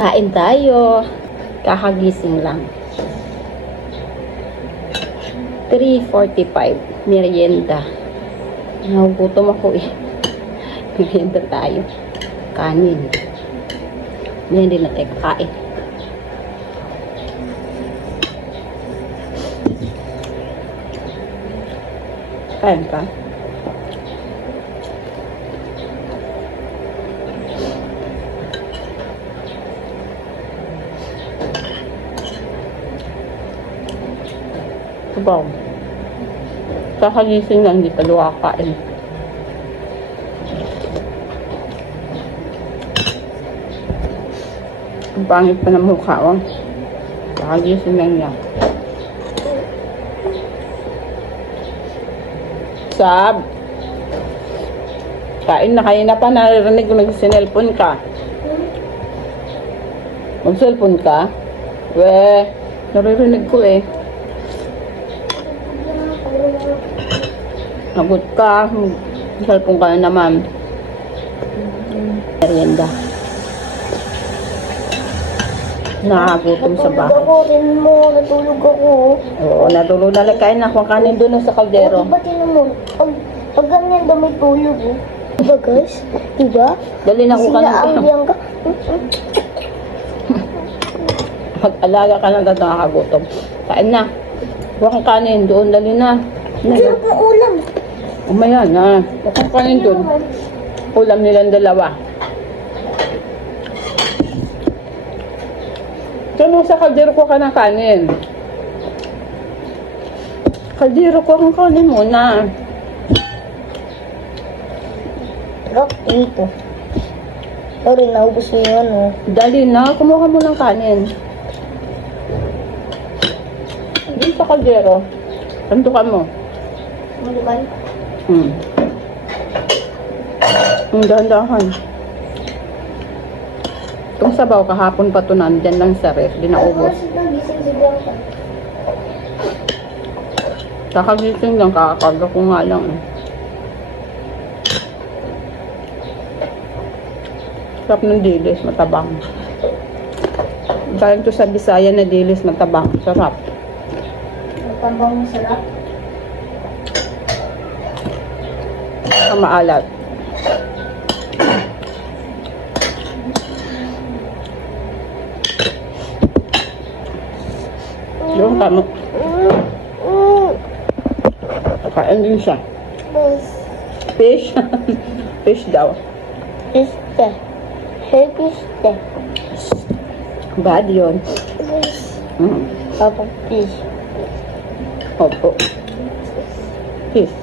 Kain tayo. Kakagising lang. 3:45. Merienda. Nagugutom ako eh. Merienda tayo. Kanin. Hindi na tayo kakain. Kain ka? Sabaw. Kakagising lang, hindi pa kakain. Ang pangit pa ng mukha, oh. Kakagising lang niya. Sab! Kain na, kain na pa, naririnig ko nag-sinelpon ka. Mag-cellphone ka? We, naririnig ko eh. Nagot ka, cellphone ka na naman. Merienda. Nakagutom sa bahay. Natulog ako. Oo, natulog na lang. Kain na, kung kanin doon sa kaldero. Diba tinan mo, pag ganyan daw may tulog eh. Diba guys? Diba? Dali na kung kanin. Sila ka. Mag-alaga ka na dito, nakakagutom. Kain na. Huwag kang kanin doon, dali na. Hindi po ulam. Umaya na. Huwag kang kanin doon. Ulam nilang dalawa. Kano sa kaldero ko ka ng kanin? Kaldero ko ang kanin muna. Rock dito. Sorry, naubos ko yung ano. Dali na, kumuha mo ng kanin. Dito sa kaldero. Tantukan mo. Malukan? Dahan-dahan. Itong sabaw, kahapon pa ito nandyan lang sa ref. Di naubos. Nagising si Bianca. Kakagising lang, kakakarga ko nga lang. Sarap ng dilis, matabang. Galing to sa Bisaya na dilis, matabang. Sarap. Nagtambang mo sarap. Maalat. Yung kamo. Kain din siya. Fish. Fish daw. Piste. Hey, piste. Bad yun. Papa, fish. Opo. Fish.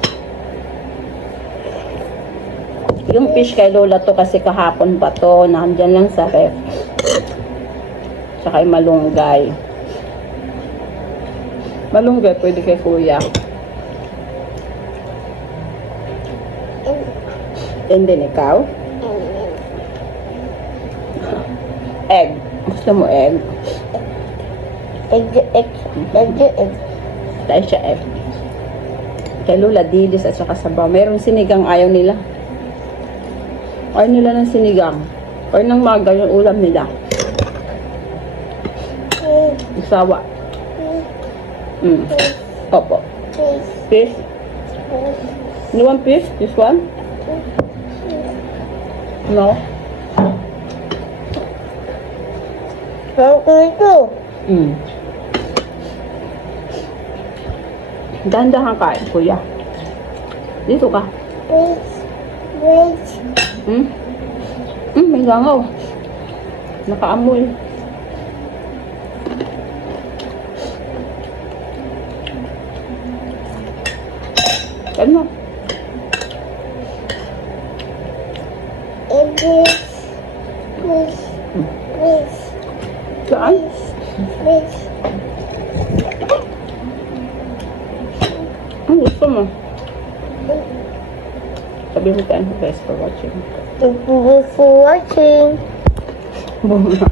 Yung fish kay Lola to kasi kahapon pa to. Nandyan lang sa ref. Tsaka yung malunggay. Malunggay pwede kay kuya. And then ikaw? Egg. Gusto mo egg? Egg. Tayo siya egg. Kay Lola, dilis at saka sabaw. Mayroong sinigang ayaw nila. Ayaw nila ng sinigang. Or ng maga yung ulam nila. Sawa. Opo. Fish. You want fish? This one? No? Ako ito. Dahan-dahan kain, kuya. Dito ka. Wait. May langaw. Nakaamoy. Ano? Saan? Ang gusto mo? Sabi mo tayo, thanks for watching. Thank you for watching. Bunga.